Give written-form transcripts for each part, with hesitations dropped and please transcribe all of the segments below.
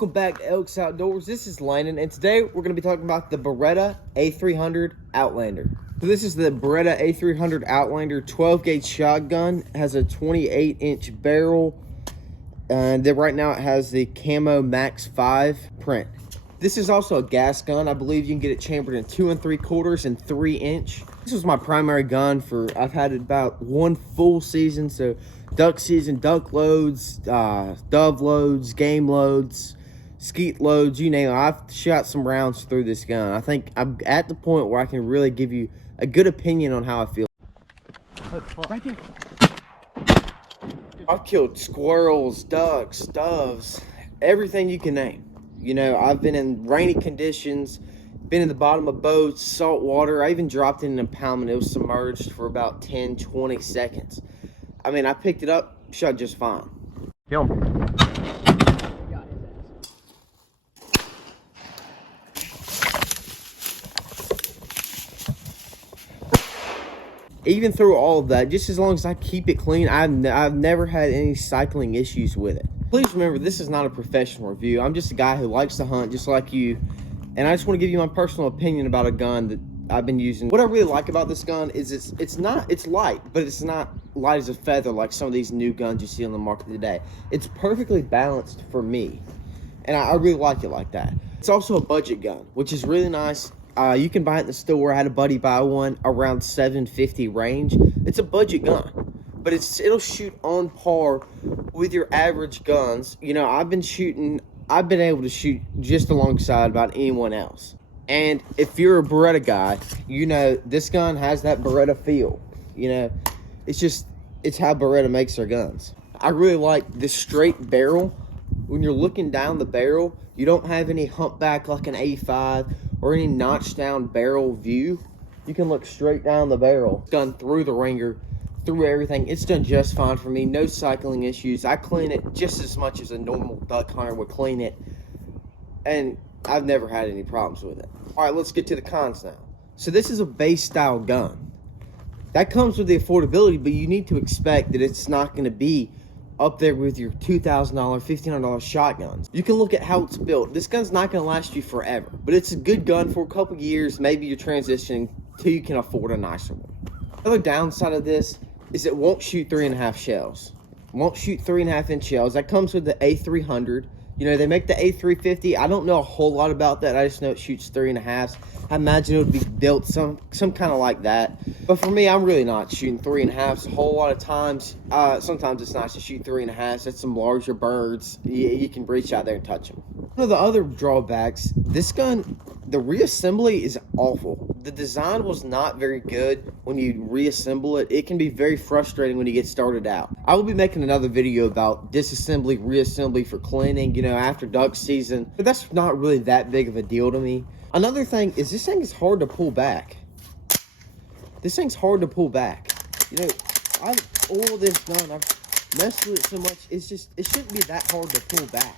Welcome back to Elks Outdoors. This is Landon, and today we're going to be talking about the Beretta a300 Outlander. So this is the Beretta a300 Outlander 12-gauge shotgun. It has a 28-inch barrel, and then right now it has the Camo Max 5 print. This is also a gas gun. I believe you can get it chambered in 2 3/4 and 3-inch. This was my primary gun I've had it about one full season, so duck season, duck loads, dove loads, game loads, skeet loads, you name it. I've shot some rounds through this gun. I think I'm at the point where I can really give you a good opinion on how I feel. Right there. I've killed squirrels, ducks, doves, everything you can name. You know, I've been in rainy conditions, been in the bottom of boats, salt water. I even dropped in an impoundment. It was submerged for about 10, 20 seconds. I mean, I picked it up, shot just fine. Kill him. Even through all of that, just as long as I keep it clean, I've never had any cycling issues with it. Please remember, this is not a professional review. I'm just a guy who likes to hunt just like you, and I just want to give you my personal opinion about a gun that I've been using. What I really like about this gun is it's light, but it's not light as a feather like some of these new guns you see on the market today. It's perfectly balanced for me, and I really like it like that. It's also a budget gun, which is really nice. You can buy it in the store. I had a buddy buy one around $750 range. It's a budget gun, but it'll shoot on par with your average guns. You know, I've been able to shoot just alongside about anyone else. And if you're a Beretta guy, you know this gun has that Beretta feel. You know, it's how Beretta makes their guns. I really like this straight barrel. When you're looking down the barrel, you don't have any humpback like an A5 or any notched down barrel view. You can look straight down the barrel. It's done through the ringer, through everything. It's done just fine for me. No cycling issues. I clean it just as much as a normal duck hunter would clean it, and I've never had any problems with it. All right, let's get to the cons now. So this is a base style gun. That comes with the affordability, but you need to expect that it's not going to be up there with your $2,000, $1,500 shotguns. You can look at how it's built. This gun's not going to last you forever, but it's a good gun for a couple years. Maybe you're transitioning till you can afford a nicer one. Another downside of this is it won't shoot 3.5 shells. It won't shoot 3.5-inch shells. That comes with the a300. You know, they make the a350. I don't know a whole lot about that. I just know it shoots 3.5s. I imagine it would be built some kind of like that. But for me, I'm really not shooting 3.5s a whole lot of times. Sometimes it's nice to shoot 3.5s. That's some larger birds. You can reach out there and touch them. One of the other drawbacks, this gun, the reassembly is awful. The design was not very good when you reassemble it. It can be very frustrating when you get started out. I will be making another video about disassembly, reassembly for cleaning, you know, after duck season. But that's not really that big of a deal to me. Another thing is this thing is hard to pull back. This thing's hard to pull back. You know, I've oiled this gun. I've messed with it so much. It shouldn't be that hard to pull back.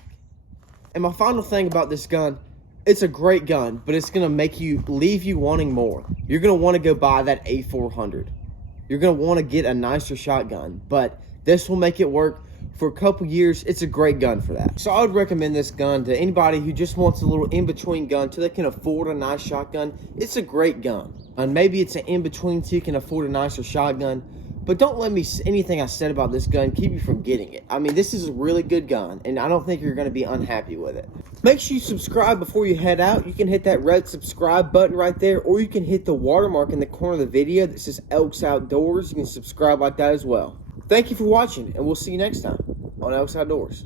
And my final thing about this gun, it's a great gun, but it's going to leave you wanting more. You're going to want to go buy that A400. You're going to want to get a nicer shotgun, but this will make it work for a couple years. It's a great gun for that. So I would recommend this gun to anybody who just wants a little in-between gun till they can afford a nice shotgun. It's a great gun. And maybe it's an in-between so you can afford a nicer shotgun. But don't let anything I said about this gun keep you from getting it. I mean, this is a really good gun, and I don't think you're going to be unhappy with it. Make sure you subscribe before you head out. You can hit that red subscribe button right there, or you can hit the watermark in the corner of the video that says Elks Outdoors. You can subscribe like that as well. Thank you for watching, and we'll see you next time on Elks Outdoors.